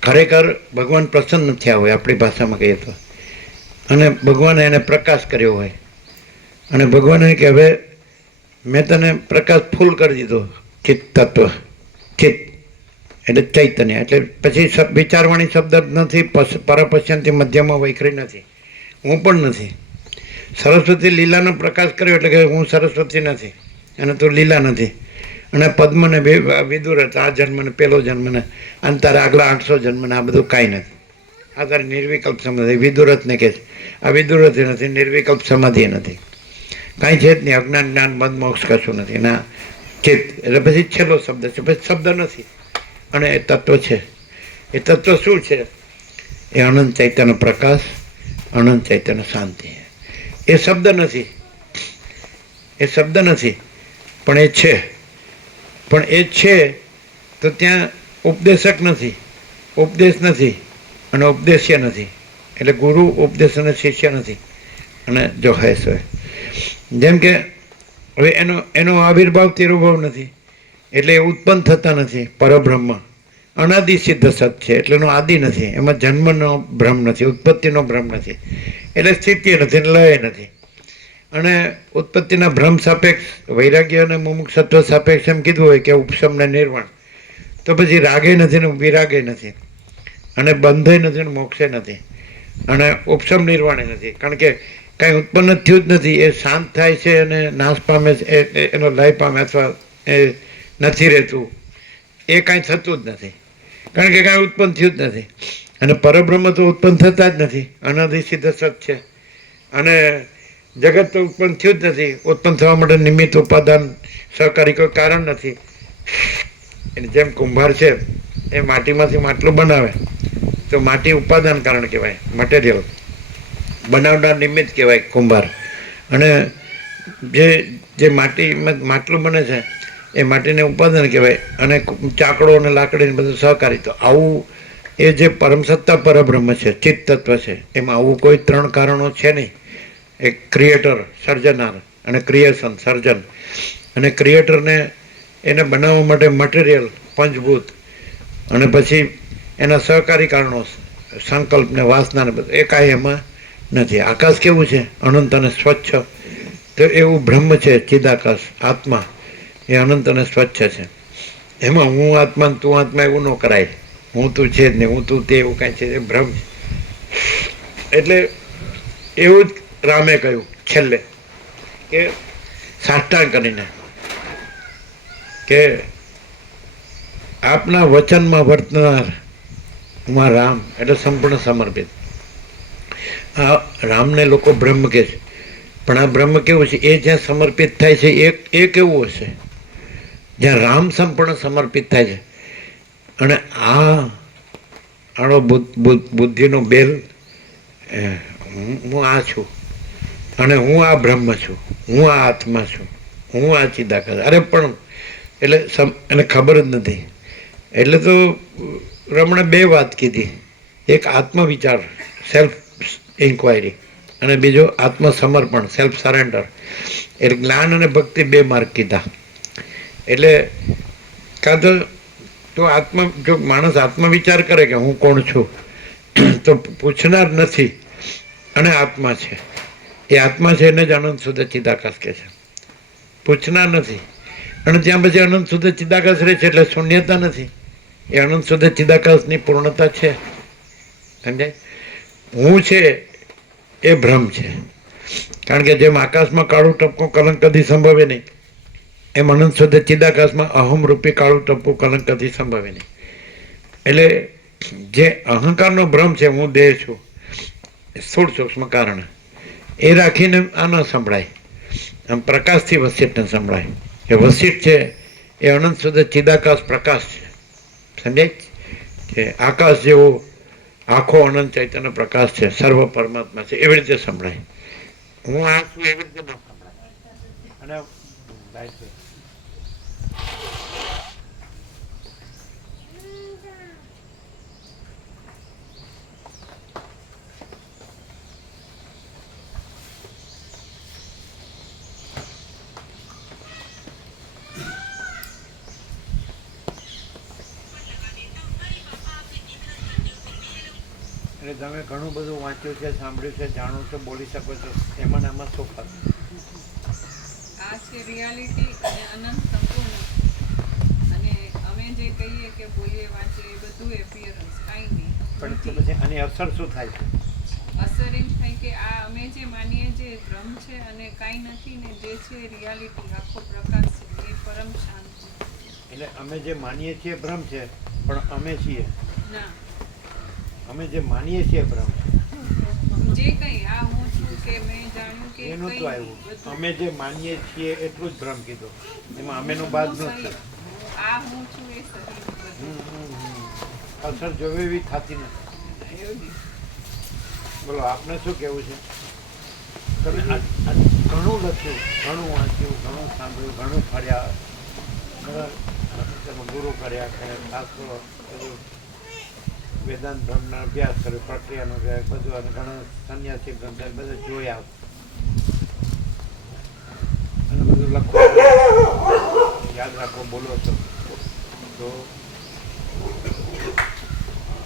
ખરેખર ભગવાન પ્રસન્ન થયા હોય, આપણી ભાષામાં કહીએ તો, અને ભગવાને એને પ્રકાશ કર્યો હોય, અને ભગવાને કે હવે મેં તને પ્રકાશ ફૂલ કરી દીધો, ચિત્ત તત્વ, ચિત્ત એટલે ચૈતન્ય, એટલે પછી વિચારવાણી શબ્દ નથી, પરપશ્યંતી મધ્યમાં વૈખરી નથી, હું પણ નથી. સરસ્વતી લીલાનો પ્રકાશ કર્યો એટલે કે હું સરસ્વતી નથી, અને તું લીલા નથી. અને પદ્મને વિદુરથ, આ જન્મને પેલો જન્મને, અને તારા આગલા 800 જન્મને આ બધું કાંઈ નથી. આ તારી નિર્વિકલ્પ સમાધિ, વિદુરથને કહે છે. આ વિદુરથ નથી, નિર્વિકલ્પ સમાધિ નથી, કાંઈ છે જ નહીં. અજ્ઞાન જ્ઞાન બંધ મોક્ષ કશું નથી. ના ચિત્ત એટલે પછી છેલ્લો શબ્દ છે, પછી શબ્દ નથી, અને એ તત્વ છે. એ તત્વ શું છે? એ અનંત ચૈતન્ય પ્રકાશ, અનંત ચૈતન્ય શાંતિ. એ શબ્દ નથી, એ શબ્દ નથી, પણ એ છે. પણ એ છે તો ત્યાં ઉપદેશક નથી, ઉપદેશ નથી, અને ઉપદેશ્ય નથી. એટલે ગુરુ ઉપદેશ અને શિષ્ય નથી, અને જો હેસ હોય. જેમ કે હવે એનો આવિર્ભાવ તિરુભાવ નથી, એટલે એ ઉત્પન્ન થતા નથી. પરબ્રહ્મ અનાદિ સિદ્ધ સત છે, એટલે એનો આદિ નથી, એમાં જન્મનો ભ્રમ નથી, ઉત્પત્તિનો ભ્રમ નથી, એટલે સ્થિતિ નથી, લય નથી. અને ઉત્પત્તિના ભ્રમ સાપેક્ષ વૈરાગ્ય અને મુમુક્ષત્વ સાપેક્ષ એમ કીધું હોય કે ઉપશમ ને નિર્વાણ, તો પછી રાગે નથી ને વિરાગે નથી, અને બંધે નથી ને મોક્ષે નથી, અને ઉપશમ નિર્વાણે નથી. કારણ કે કાંઈ ઉત્પન્ન થયું જ નથી, એ શાંત થાય છે અને નાશ પામે છે, એનો લય પામે અથવા એ નથી રહેતું, એ કાંઈ થતું જ નથી, કારણ કે કાંઈ ઉત્પન્ન થયું જ નથી. અને પરબ્રહ્મ તો ઉત્પન્ન થતા જ નથી, અનાદિ સિદ્ધ સત છે. અને જગત તો ઉત્પન્ન થયું જ નથી, ઉત્પન્ન થવા માટે નિમિત્ત ઉપાદાન સહકારી કોઈ કારણ નથી. એટલે જેમ કુંભાર છે એ માટીમાંથી માટલું બનાવે તો માટી ઉપાદાન કારણ કહેવાય, મટીરિયલ બનાવનાર નિમિત્ત કહેવાય કુંભાર. અને જે માટીમાં માટલું બને છે એ માટીને ઉપાદાન કહેવાય, અને ચાકડો અને લાકડી ને બધું સહકારી. તો આવું એ જે પરમસત્તા પરબ્રહ્મ છે, ચિત્ત તત્વ છે, એમાં આવું કોઈ 3 કારણો છે નહીં. એક ક્રિએટર, સર્જનાર, અને ક્રિએશન, સર્જન, અને ક્રિએટરને એને બનાવવા માટે મટીરિયલ, પંચભૂત, અને પછી એના સહકારી કારણો, સંકલ્પ ને વાસના ને બધું, એ કાંઈ એમાં નથી. આકાશ કેવું છે? અનંત અને સ્વચ્છ. તો એવું બ્રહ્મ છે, ચિદાકાશ, આત્મા, એ અનંત અને સ્વચ્છ છે. એમાં હું આત્મા ને તું આત્મા એવું ન કરાય. હું તું છે જ નહીં, હું તું તે, એવું કાંઈ છે, એ ભ્રમ છે. એટલે એવું જ રામે કહ્યું છેલ્લે કે સાષ્ટાંગ કરીને કે આપના વચનમાં વર્તનાર માં રામ એટલે સંપૂર્ણ સમર્પિત. આ રામને લોકો બ્રહ્મ કહે છે, પણ આ બ્રહ્મ કેવું છે? એ જ્યાં સમર્પિત થાય છે એ કેવું હશે? જ્યાં રામ સંપૂર્ણ સમર્પિત થાય છે. અને આનો બુદ્ધિનો બેલ, હું આ છું, અને હું આ બ્રહ્મ છું, હું આ આત્મા છું, હું આ ચિદાકાશ. અરે પણ એટલે એને ખબર જ નથી. એટલે તો રમણે 2 વાત કીધી. એક આત્મવિચાર, સેલ્ફ ઇન્ક્વાયરી, અને બીજો આત્મસમર્પણ, સેલ્ફ સરેન્ડર. એટલે જ્ઞાન અને ભક્તિ 2 માર્ગ કીધા. એટલે કાં તો જો માણસ આત્મવિચાર કરે કે હું કોણ છું, તો પૂછનાર નથી અને આત્મા છે. એ આત્મા છે એને જ અનંત શુદ્ધ ચિદાકાશ કહે છે. પૂછનાર નથી. અને ત્યાં પછી અનંત શુદ્ધ ચિદાકાશ રહે છે, એટલે શૂન્યતા નથી. એ અનંત શુદ્ધ ચિદાકાશની પૂર્ણતા છે. સમજાય? હું છે એ ભ્રમ છે. કારણ કે જેમ આકાશમાં કાળું ટપકું કલંક કદી સંભવે નહીં, એમ અનંત શુદ્ધ ચિદાકાશમાં અહમ રૂપી કાળું ટપકું કલંક કદી સંભવે નહીં. એટલે જે અહંકારનો ભ્રમ છે, હું દેહ છું, સ્થૂળ સૂક્ષ્મ કારણ, એ રાખીને આ ન સંભળાય. આમ પ્રકાશથી વસિષ્ઠને સંભળાય કે વસિષ્ઠ છે એ અનંત શુદ્ધ ચિદાકાશ પ્રકાશ છે. સમજાય કે આકાશ જેવો આખો અનંત ચૈતન્ય પ્રકાશ છે, સર્વ પરમાત્મા છે, એવી રીતે સંભળાય. હું આ છું એવી રીતે ન સંભળાય. અને એટલે તમે ઘણું બધું વાંચ્યું છે, સાંભળ્યું છે, જાણો છો, બોલી શકો છો. એમાં આમાં શું ફરક? આ છે રિયાલિટી અને અનંત સંપૂર્ણ. અને અમે જે કહીએ કે બોલીએ વાંચીએ એ બધું એપિયરન્સ, કાંઈ નહીં. પણ તો પછી આની અસર શું થાય છે? અસર એમ થાય કે આ અમે જે માનીએ જે ભ્રમ છે અને કાંઈ નથી ને, જે છે રિયાલિટી, આખો પ્રકાશ છે, એ પરમ શાંત છે. એટલે અમે જે માનીએ છીએ ભ્રમ છે, પણ અમે છીએ ના, અમે જે માનીએ છીએ ભ્રમ છે. જે કંઈ આ હું છું કે મેં જાણ્યું કે એનું તો કંઈ આવ્યું. બધું. અમે જે માનીએ છીએ એટલું જ ભ્રમ કીધો. એમાં અમેનો બાદ હું નથી. સહી. આ હું છું એ સહી બધું. અસર જોવે એવી થતી નથી. એવું નહીં. બોલો, આપને શું કહેવું છે? તમે આ ઘણું લખ્યું, ઘણું વાંચ્યું, ઘણું સાંભળ્યું, ઘણું ફર્યા, ઘણા ગુરુ કર્યા, શાસ્ત્રો બધું, વેદાંત ધર્મનો અભ્યાસ કર્યો, પ્રક્રિયાનો અભ્યાસ બધું, અને ઘણા સંન્યાસી ગ્રંથ બધું જોયા, અને બધું લખો, યાદ રાખો, બોલો છો તો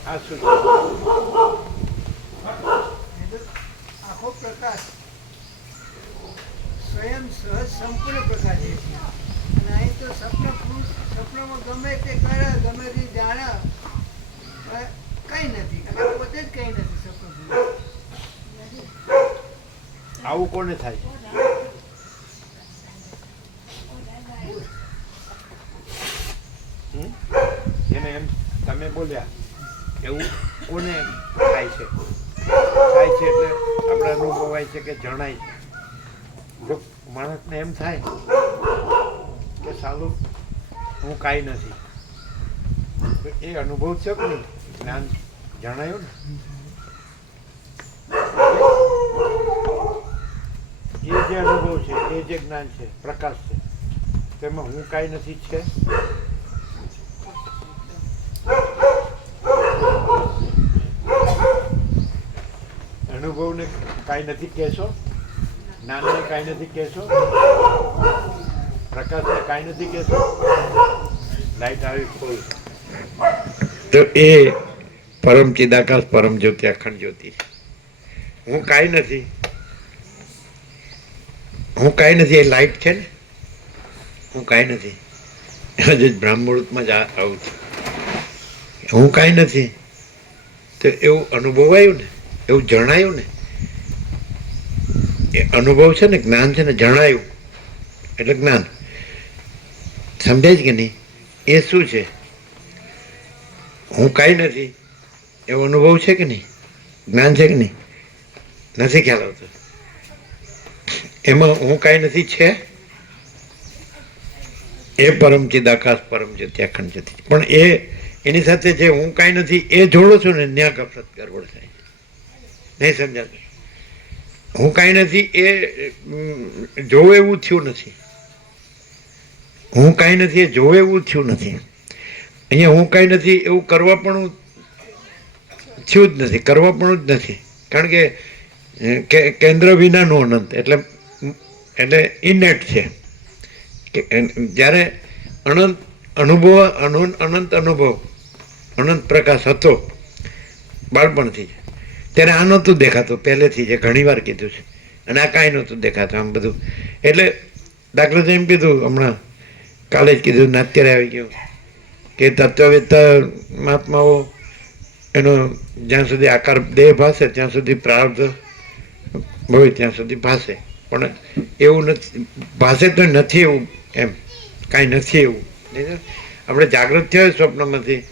આ શું? આખો પ્રકાશ સ્વયં સહજ સંપૂર્ણ પ્રકાશ છે. અને અહીં તો સપન પુરુષ સપનામાં ગમે તે કરે, ગમે તે જાણે, કઈ નથી. પોતે જ કઈ નથી સપન પુરુષ. આવું કોને થાય? એને એમ તમે બોલ્યા એવું કોને થાય છે? થાય છે એટલે આપણે અનુભવાય છે કે જણાય છે. જો માણસને એમ થાય કે સાલું હું કાંઈ નથી, તો એ અનુભવ છે કે નહીં? જ્ઞાન જણાયું ને, એ જે અનુભવ છે, એ જે જ્ઞાન છે, પ્રકાશ છે. તેમાં હું કાંઈ નથી છે. અનુભવને કાંઈ નથી કહેશો, જ્ઞાનને કાંઈ નથી કહેશો, પ્રકાશને કાંઈ નથી કહેશો. લાઈટ આવી ફૂલ તો એ પરમ ચિદાકાશ પરમ જ્યોતિ અખંડ જ્યોતિ. હું કાંઈ નથી, હું કાંઈ નથી. એ લાઈટ છે ને, હું કાંઈ નથી. હજી બ્રહ્મમુહૂર્તમાં જ આવું છું. હું કાંઈ નથી તો એવું અનુભવાયું ને, એવું જણાયું ને. એ અનુભવ છે ને, જ્ઞાન છે ને, જણાયું એટલે જ્ઞાન. સમજાય છે કે નહીં? એ શું છે? હું કાંઈ નથી એવો અનુભવ છે કે નહીં? જ્ઞાન છે કે નહીં? નથી ખ્યાલ આવતો. એમાં હું કાંઈ નથી છે. એ પરમ ચિદાકાશ પરમ જ્યોતિ અખંડ જ્યોતિ. પણ એની સાથે જે હું કાંઈ નથી એ જોડો છો ને, ન્યા ગફલત ગરબડ થાય. નહીં સમજાતું? હું કાંઈ નથી એ જોવે એવું થયું નથી. હું કાંઈ નથી એ જોવે એવું થયું નથી. અહીંયા હું કાંઈ નથી એવું કરવા પણ થયું જ નથી, કરવા પણ જ નથી. કારણ કે કેન્દ્ર વિનાનું અનંત એટલે ઇનેટ છે. જ્યારે અનંત અનુભવ, અનંત અનુભવ, અનંત પ્રકાશ હતો બાળપણથી, ત્યારે આ નહોતું દેખાતું પહેલેથી, જે ઘણી વાર કીધું છે. અને આ કાંઈ નહોતું દેખાતું આમ બધું. એટલે દાખલા તો એમ કીધું, હમણાં કાલે જ કીધું ને અત્યારે આવી ગયું કે તત્વવેત્તા મહાત્માઓ એનો જ્યાં સુધી આકાર દેહ ભાસે ત્યાં સુધી પ્રારબ્ધ હોય ત્યાં સુધી ભાસે. પણ એવું નથી, ભાસે તો નથી એવું, એમ કાંઈ નથી એવું. આપણે જાગૃત થયા હોય સ્વપ્નમાંથી,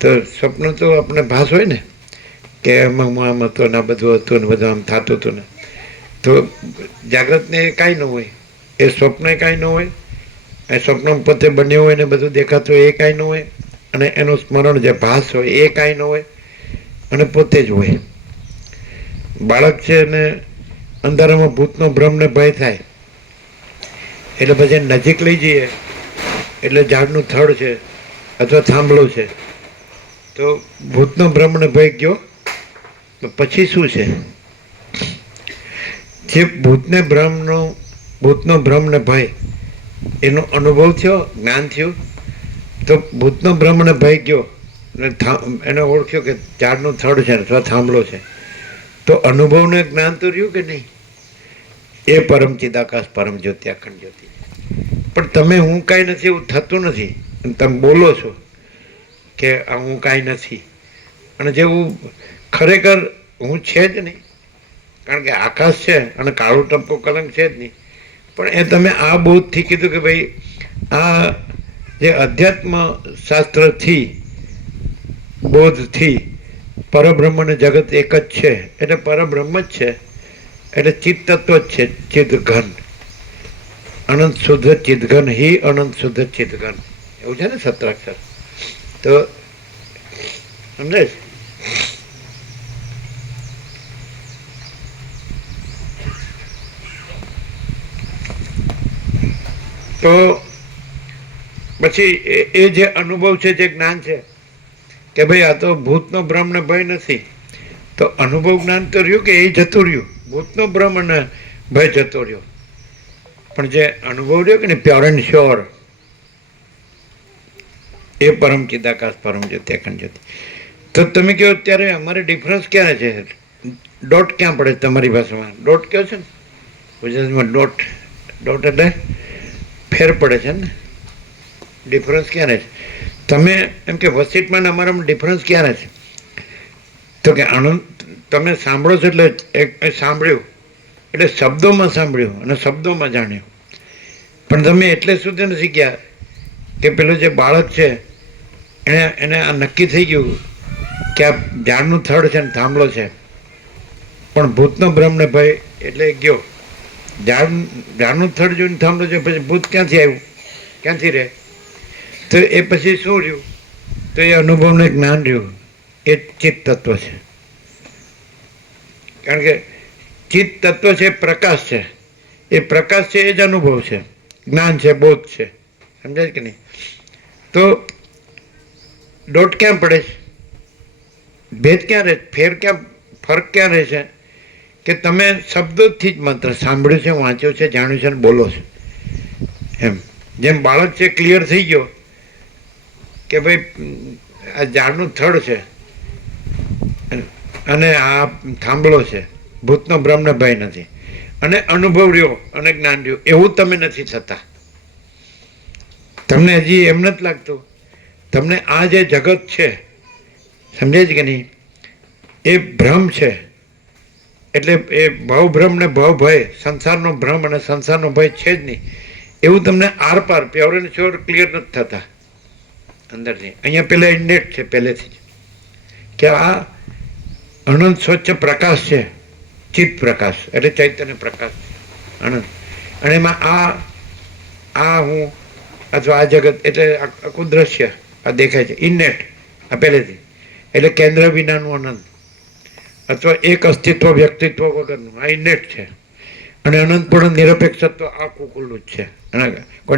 તો સ્વપ્ન તો આપણે ભાસ હોય ને કે એમાં હું આમ હતો ને આ બધું હતું ને બધું આમ થતું હતું ને. તો જાગ્રતને કાંઈ ન હોય, એ સ્વપ્ન કાંઈ ન હોય, એ સ્વપ્ન પોતે બન્યું હોય ને બધું દેખાતું હોય એ કાંઈ ન હોય, અને એનું સ્મરણ જે ભાસ હોય એ કાંઈ ન હોય, અને પોતે જ હોય. બાળક છે ને અંધારામાં ભૂતનો ભ્રમને ભય થાય એટલે પછી નજીક લઈ જઈએ એટલે ઝાડનું થડ છે અથવા થાંભલો છે, તો ભૂતનો ભ્રમને ભય ગયો. તો પછી શું છે? જે ભૂતનો ભ્રમ ને ભય એનો અનુભવ થયો, જ્ઞાન થયું, તો ભૂતનો ભ્રમ ને ભય ગયો ને એને ઓળખ્યો કે ઝાડનું થડ છે અથવા થાંભલો છે. તો અનુભવને જ્ઞાન તો રહ્યું કે નહીં? એ પરમ ચિદાકાશ પરમ જ્યોતિ અખંડ જ્યોતિ. પણ તમે હું કાંઈ નથી એવું થતું નથી. તમે બોલો છો કે આ હું કાંઈ નથી, અને જેવું ખરેખર હું છે જ નહીં. કારણ કે આકાશ છે અને કાળો ટપકો કલંક છે જ નહીં. પણ એ તમે આ બોધથી કીધું કે ભાઈ આ જે અધ્યાત્મ શાસ્ત્રથી, બોધથી પરબ્રહ્મ અને જગત એક જ છે, એટલે પરબ્રહ્મ જ છે, એટલે ચિત્ત તત્વ જ છે. ચિદઘન, અનંત શુદ્ધ ચિદઘન, હિ અનંત શુદ્ધ ચિદઘન, એવું છે ને સત્રાક્ષર. તો સમજાય છે? તો પછી એ જે અનુભવ છે, જે જ્ઞાન છે કે ભાઈ આ તો ભૂતનો ભ્રમ ને ભય નથી, તો અનુભવ જ્ઞાન તો રહ્યું કે એ જતું રહ્યું. ભૂતનો ભ્રમ અને ભય જતો રહ્યો, પણ જે અનુભવ રહ્યો કે ને પ્યોર એન્ડ શ્યોર, એ પરમ ચિદાકાશ પરમ જ્યોતિ અખંડ જ્યોતિ. તો તમે કહો ત્યારે અમારે ડિફરન્સ ક્યારે છે? ડોટ ક્યાં પડે તમારી ભાષામાં? ડોટ કયો છે ને ગુજરાતીમાં? ડોટ એટલે ફેર પડે છે ને. ડિફરન્સ ક્યારે છે? તમે એમ કે વસીટમાં ને અમારામાં ડિફરન્સ ક્યારે છે? તો કે આનંદ તમે સાંભળો છો એટલે સાંભળ્યું એટલે શબ્દોમાં સાંભળ્યું અને શબ્દોમાં જાણ્યું. પણ તમે એટલે સુધી નથી ગયા કે પેલું જે બાળક છે એને આ નક્કી થઈ ગયું કે આ ઝાડનું થડ છે ને થાંભલો છે, પણ ભૂતનો ભ્રમ ને ભય એટલે ગયો. ઝાડનું થડ જોઈને થાંભલો છે, પછી ભૂત ક્યાંથી આવ્યું? ક્યાંથી રહે? તો એ પછી શું રહ્યું? તો એ અનુભવને જ્ઞાન રહ્યું. એ ચિત્ત તત્વ છે. કારણ કે ચિત્ત તત્વ છે, પ્રકાશ છે. એ પ્રકાશ છે, એ જ અનુભવ છે. જ્ઞાન છે, બોધ છે. સમજાય કે નહીં? તો ડોટ ક્યાં પડે છે? ભેદ ક્યાં રહે? ફરક ક્યાં રહે છે? કે તમે શબ્દોથી જ મંત્ર સાંભળ્યું છે, વાંચ્યો છે, જાણ્યું છે અને બોલો છો. એમ જેમ બાળક છે ક્લિયર થઈ ગયો કે ભાઈ આ ઝાડનું થડ છે અને આ થાંભલો છે, ભૂતનો બ્રહ્મને ભય નથી, અને અનુભવ રહ્યો અને જ્ઞાન રહ્યું, એવું તમે નથી થતા. તમને હજી એમ નથી લાગતું તમને આ જે જગત છે, સમજે છે કે નહીં, એ ભ્રમ છે. એટલે એ ભવભ્રમ ને ભવભય, સંસારનો ભ્રમ અને સંસારનો ભય છે જ નહીં, એવું તમને આર પાર પ્યોર એન્ડ શ્યોર ક્લિયર નથી થતા અંદરથી. અહીંયા પેલા ઇન્ડેટ છે પહેલેથી જ કે આ અનંત સ્વચ્છ પ્રકાશ છે, ચિત્ત પ્રકાશ એટલે ચૈતન્ય પ્રકાશ અનંત. અને એમાં આ હું અથવા આ જગત એટલે આખું દ્રશ્ય આ દેખાય છે ઇન્નેટ, આ પહેલેથી. એટલે કેન્દ્ર વિનાનું અનંત અથવા એક અસ્તિત્વ વ્યક્તિત્વ વગરનું આ ઇન્નેટ છે. અને અનંતપૂર્ણ નિરપેક્ષત્વ આખું ખુલ્લું જ છે.